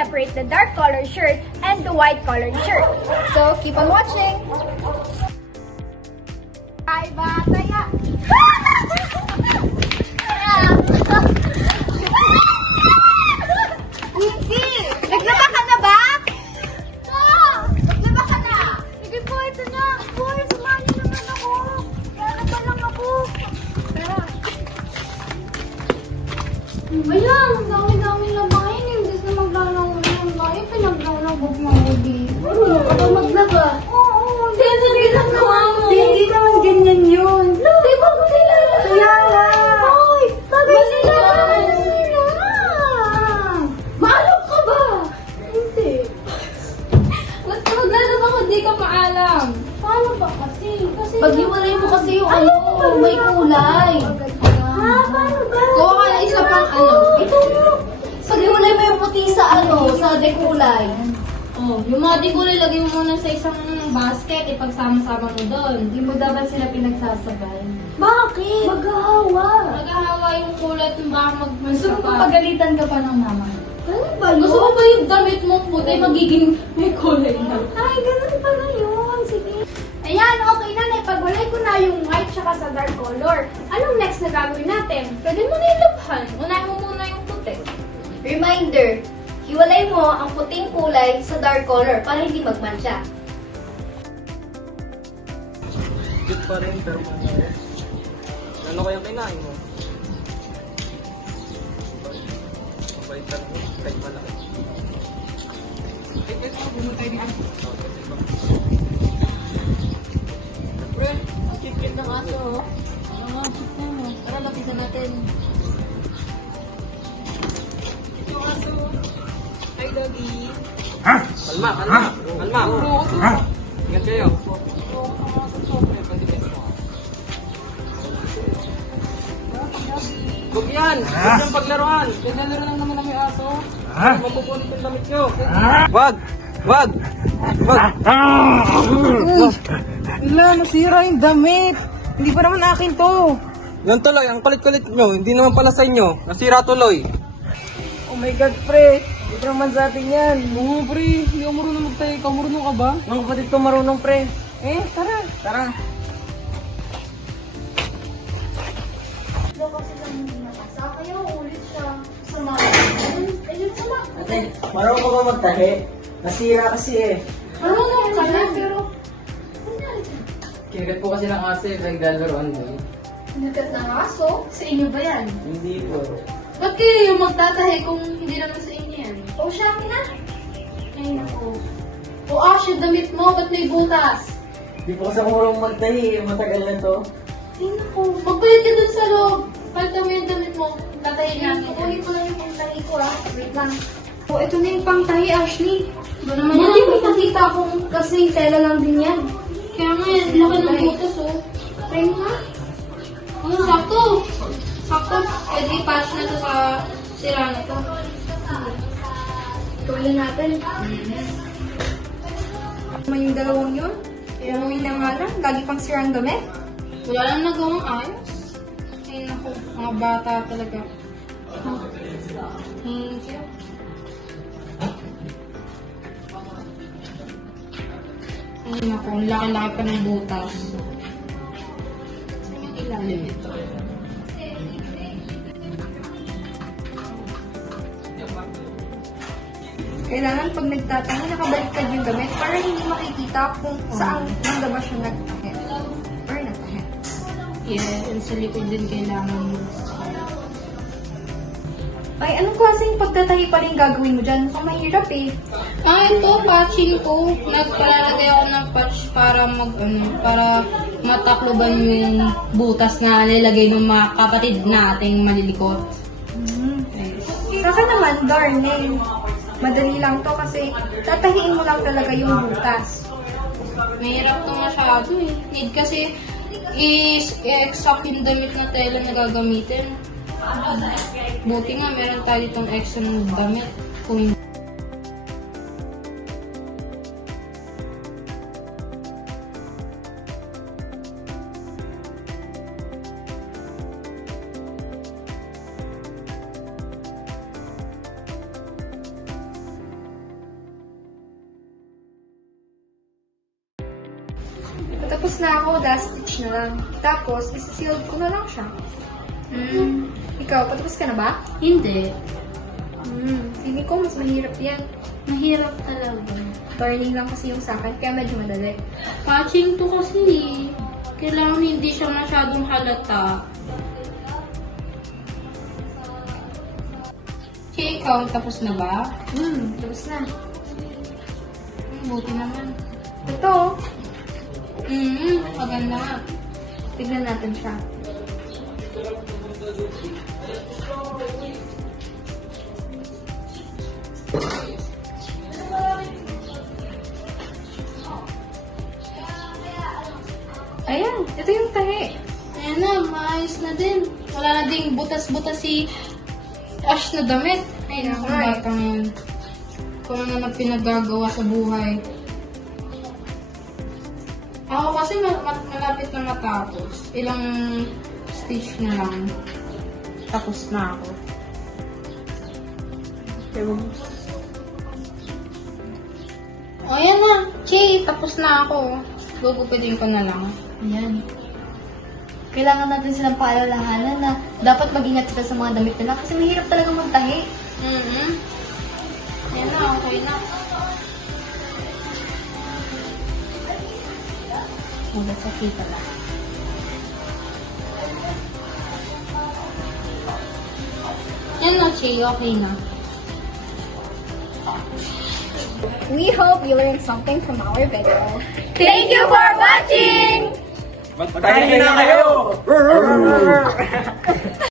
separate the dark colored shirt and the white colored shirt. So, keep on watching! Ay, bataya! Wincy! Naglaba ka na ba? Naglaba ka na! Sige po, ito na! Boy, sumali naman ako! Kaya pa lang ako! Tara! Ayan, ang dami-dami labahin. Imbes na maglalaro ng bahay, pinaglalabog mo ako dito. Marunong ka ba maglaba? Oo, hindi naman ganyan yun. Di ba ko nila? Kaya nga. Hoy, bagay nila. Maalam ka ba? Hindi. Ba't ka maglalaba kung di ka maalam? Paano ba kasi? Pag-iwalay mo kasi yung ano, may kulay. Ha? Paano ba? Kuha ka na isa pang ano. Pag-iwalay mo yung puti sa ano, sa dekulay. Oh, yung mga dekulay, lagay mo muna sa isang basket, ipagsama-sama mo doon. Hindi mo dapat sila pinagsasabay. Bakit? Maghahawa. Naghahawa yung kulay at yung baka Gusto mo magmasa pagalitan ka pa ng mama? Ano ba yun? Gusto mo ba yung damit mo puti, magiging may kulay na? Ay, ganun pala yun. Sige. Ayan, okay na. Naipagwalay ko na yung white tsaka sa dark color. Anong next na gagawin natin? Pwede mo na ilabhan. Unahin mo muna yung puti. Reminder, hiwalay mo ang puting kulay sa dark color para hindi magmantsa. Cute pa rin, pero ano kayang kinain mo? Mabait lang mo, kahit malaki. Pre, cute ng aso, oh. Oo, cute mo. Tara, lapisan natin. Yung aso. Hi, doggy. Kalma, kalma, kalma. Ingat kayo. Huwag yan! Huwag yung paglaruan! Naglalaro lang naman ang aso. Mapupunit yung damit nyo. Wag! Wag! Wag! Wala, nasira yung damit. Hindi pa naman akin to. Yan tuloy, ang kulit-kulit nyo. Hindi naman pala sa inyo. Nasira tuloy. Oh my God, pre. Hindi naman sa atin yan. Oo, pre. Hindi ako marunong magtayo. Ikaw marunong ka ba? Mga kapatid ko marunong, pre. Tara. Tara. Kasi lang hindi nakasa. Kaya ulit siya. Sama. Ayun, sama. Ate, marunong ka ba magtahi? Nasira kasi eh. Ano na ka na, pero... Kinagat po kasi ng aso eh. Nagdalaroan mo eh. Nagat ng aso? Sa inyo ba yan? Hindi po. Ba't kayo yung magtatahi kung hindi naman sa inyo yan? O siya, na. Ay, naku. O Ash, yung damit mo, ba't may butas? Hindi po kasi ako marunong magtahi. Matagal na to. Ay, naku. Magbayad ka dun sa loob. Palitan mo yung damit mo. Tatahin natin. Kukunin ko lang yung pangtahi ko, ha? Wait lang. O, ito na yung pangtahi, Ashley. Ba naman Buti yan? may nakita akong kasi tela lang din yan. Kaya nga, yan, laki ng butas, oh. Try mo nga. Ano, sakto. Sakto. Pwede patch na to sa sira na to. Tuloy natin. Naman yung dalawang yun. Umuwi na nga lang. Lagi pang sirang damit. Wala lang nagawang ayos. Ay, naku. Mga bata talaga. Thank you. Ay, naku. Ang laki-laki pa ng butas. Saan yung ilalim nito? Kailangan pag nagtatangi, nakabaliktad yung damit para hindi makikita kung saan nang siya nagtahi. Or nagtahi. Yes, and sa likod din kailangan mo. Ay, anong klaseng pagtatahi pa rin gagawin mo dyan? Mukhang mahirap eh. Ah, ito, patching ko. Nagpalalagay ako ng patch para para matakloban yung butas na nilagay ng mga kapatid nating malilikot. Saka naman, darn eh. Madali lang to kasi tatahiin mo lang talaga yung butas. Mahirap to masyado eh. Need kasi i-exact yung damit na tela na gagamitin. Buti nga meron tayo ditong extra ng damit. Kung Tapos na ako, last stitch na lang. Tapos, isa-sealed ko na lang siya. Ikaw, patapos ka na ba? Hindi. Feeling ko mas mahirap yan. Mahirap talaga. Burning lang kasi yung sa akin, kaya medyo madali. Patching to kasi. Kailangan hindi siya masyadong halata. Okay, ikaw, tapos na ba? Tapos na. Buti naman. Ito, Maganda nga. tignan natin siya. Ayan, ito yung tahi. Ayan na, maayos na din. Wala na ding butas-butas si Ash na damit. Ay, naku, Right. batang yan. Kung ano na pinagagawa sa buhay. Ako kasi malapit na matapos. Ilang stitch na lang. Tapos na ako. O, ayan na. Che, tapos na ako. Gugupitin ko na lang. Ayan. Kailangan natin silang paalalahanan na dapat mag-ingat sila sa mga damit nila kasi mahirap talaga magtahi. Ayan na, okay na. Magasakit pala. Yan na, Che, okay na. We hope you learned something from our video. Thank you for watching! Magtahi na kayo!